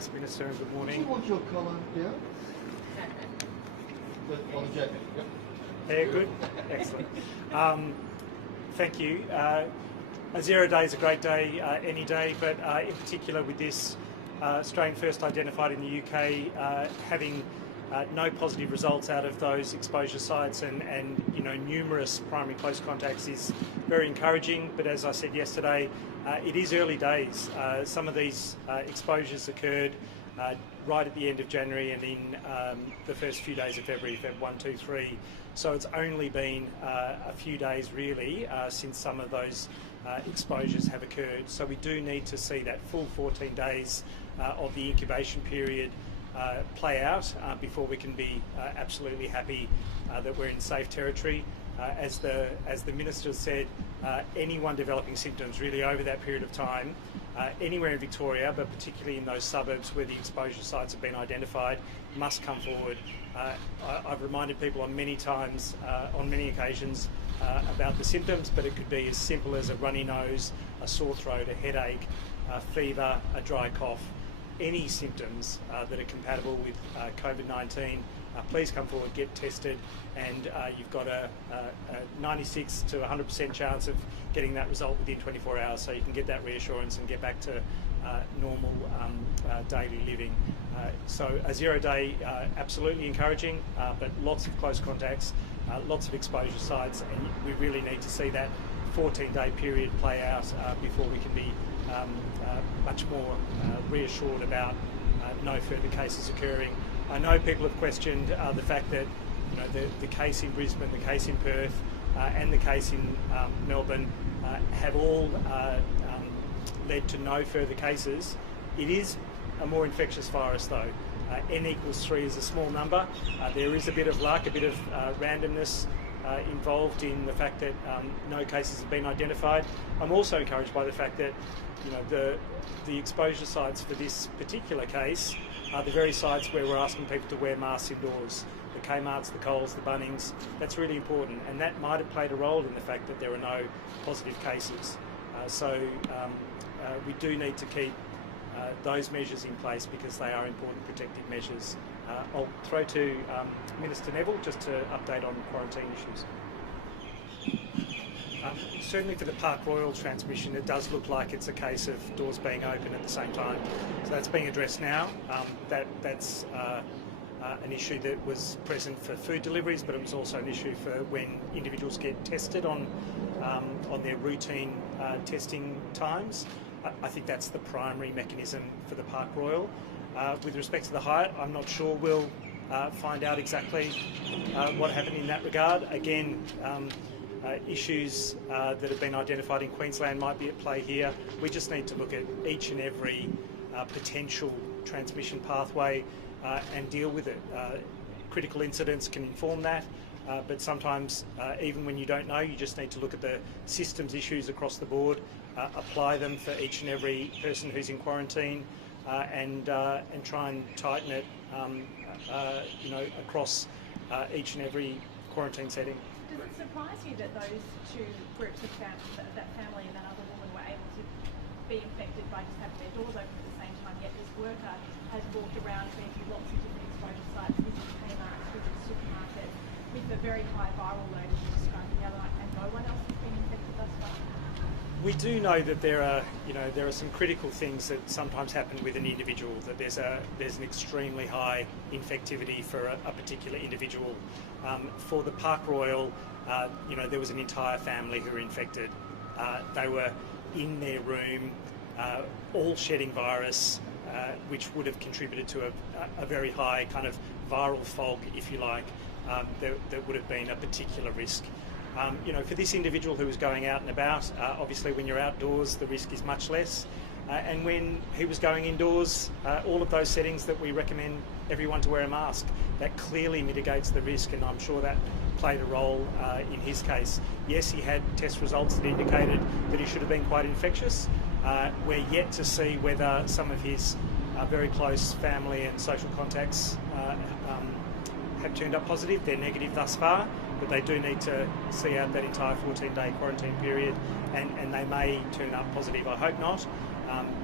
Thanks, Minister, and good Do you morning. want your collar down? On the jacket, yep. Yeah, good. Excellent. Thank you. A 0 day is a great day any day, but in particular with this strain first identified in the UK, having no positive results out of those exposure sites and numerous primary close contacts is very encouraging. But as I said yesterday, it is early days. Some of these exposures occurred right at the end of January and in the first few days of February, Feb 1, 2, 3. So it's only been a few days really since some of those exposures have occurred. So we do need to see that full 14 days of the incubation period play out before we can be absolutely happy that we're in safe territory. As the Minister said, anyone developing symptoms really over that period of time, anywhere in Victoria, but particularly in those suburbs where the exposure sites have been identified, must come forward. I've reminded people on many occasions about the symptoms, but it could be as simple as a runny nose, a sore throat, a headache, a fever, a dry cough. Any symptoms that are compatible with COVID-19, please come forward, get tested, and you've got a 96 to 100% chance of getting that result within 24 hours, so you can get that reassurance and get back to normal daily living. So a 0 day, absolutely encouraging, but lots of close contacts, lots of exposure sites, and we really need to see that 14-day period play out before we can be much more reassured about no further cases occurring. I know people have questioned the fact that the case in Brisbane, the case in Perth, and the case in Melbourne have all led to no further cases. It is a more infectious virus though. N equals 3 is a small number. There is a bit of luck, a bit of randomness involved in the fact that no cases have been identified. I'm also encouraged by the fact that the exposure sites for this particular case are the very sites where we're asking people to wear masks indoors. The Kmarts, the Coles, the Bunnings, that's really important, and that might have played a role in the fact that there are no positive cases. So we do need to keep those measures in place because they are important protective measures. I'll throw to Minister Neville just to update on quarantine issues. Certainly for the Park Royal transmission, it does look like it's a case of doors being open at the same time. So that's being addressed now. That's an issue that was present for food deliveries, but it was also an issue for when individuals get tested on their routine testing times. I think that's the primary mechanism for the Park Royal. With respect to the Hyatt, I'm not sure we'll find out exactly what happened in that regard. Again, issues that have been identified in Queensland might be at play here. We just need to look at each and every potential transmission pathway and deal with it. Critical incidents can inform that, but sometimes even when you don't know, you just need to look at the systems issues across the board, apply them for each and every person who's in quarantine, and try and tighten it across each and every quarantine setting. Does it surprise you that those two groups of that family and that other woman were able to be infected by just having their doors open at the same time, yet this worker has walked around, been to lots of different exposure sites, visited Kmart, visited supermarkets, with a very high viral load as you described the other night, and no one else has been infected thus far? We do know that there are some critical things that sometimes happen with an individual, that there's an extremely high infectivity for a particular individual. For the Park Royal, there was an entire family who were infected. They were in their room, all shedding virus, which would have contributed to a very high kind of viral fog, if you like. There would have been a particular risk. For this individual who was going out and about, obviously when you're outdoors the risk is much less, and when he was going indoors, all of those settings that we recommend everyone to wear a mask, that clearly mitigates the risk, and I'm sure that played a role in his case. Yes, he had test results that indicated that he should have been quite infectious. We're yet to see whether some of his very close family and social contacts have turned up positive. They're negative thus far, but they do need to see out that entire 14-day quarantine period, and they may turn up positive. I hope not,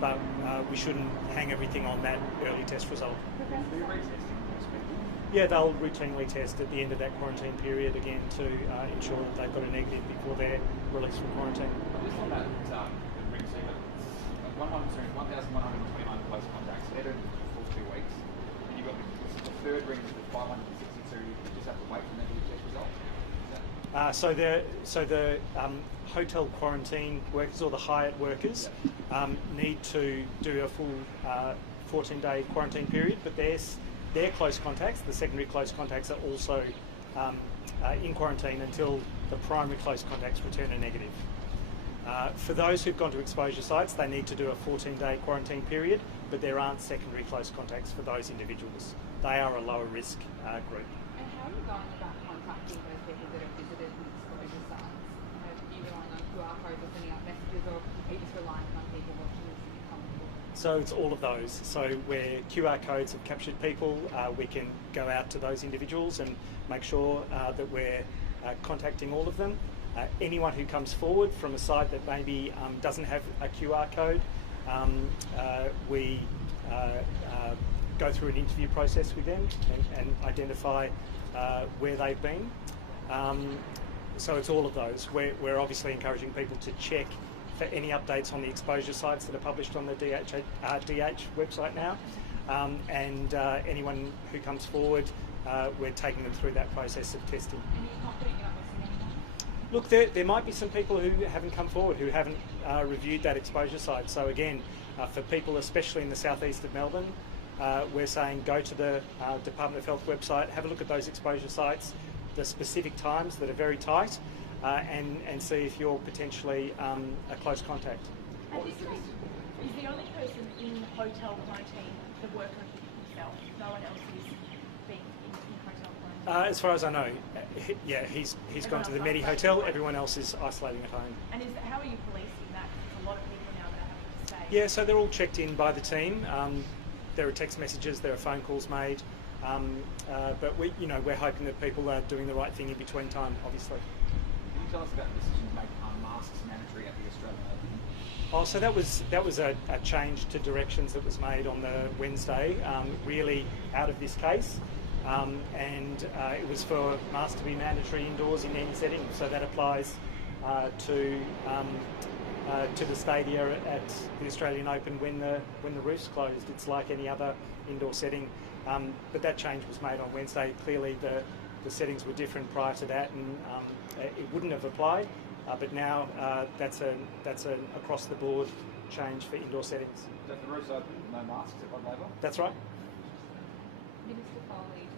but we shouldn't hang everything on that early test result. Yeah, they'll routinely test at the end of that quarantine period again to ensure that they've got a negative before they're released from quarantine. Just on that ring sequence, 1,129 close contacts. They're doing it for 2 weeks. And you've got the third ring is the 562. You just have to wait for the negative test result. So the hotel quarantine workers or the Hyatt workers need to do a full 14-day quarantine period, but their close contacts, the secondary close contacts, are also in quarantine until the primary close contacts return a negative. For those who've gone to exposure sites, they need to do a 14-day quarantine period, but there aren't secondary close contacts for those individuals. They are a lower risk group. And how are you going about contacting those people that have visited the exposure sites? Are you relying on QR codes or sending out messages, or are you just relying on people watching this and comfortable? So it's all of those. So where QR codes have captured people, we can go out to those individuals and make sure that we're contacting all of them. Anyone who comes forward from a site that maybe doesn't have a QR code, we go through an interview process with them and identify where they've been. So it's all of those. We're obviously encouraging people to check for any updates on the exposure sites that are published on the DH website now. And anyone who comes forward, we're taking them through that process of testing. And you're confident you're not missing anyone? Look, there might be some people who haven't come forward, who haven't reviewed that exposure site. So again, for people, especially in the southeast of Melbourne, we're saying go to the Department of Health website, have a look at those exposure sites, the specific times that are very tight, and see if you're potentially a close contact. At this point, is the only person in hotel quarantine the worker himself? No one else is being in hotel quarantine? As far as I know, he's gone to the Medi Hotel. Everyone else is isolating at home. And how are you policing that? Because there's a lot of people now that are having to stay. Yeah, so they're all checked in by the team. There are text messages, there are phone calls made, but we're hoping that people are doing the right thing in between time, obviously. Can you tell us about the decision to make masks mandatory at the Australian Open? Oh, so that was a change to directions that was made on the Wednesday, really out of this case, and it was for masks to be mandatory indoors in any setting. So that applies to the stadia at the Australian Open when the roof's closed. It's like any other indoor setting, but that change was made on Wednesday. Clearly, the settings were different prior to that, and it wouldn't have applied. But now that's an across the board change for indoor settings. So if the roof's open, no masks at Rod Laver? That's right. Minister Foley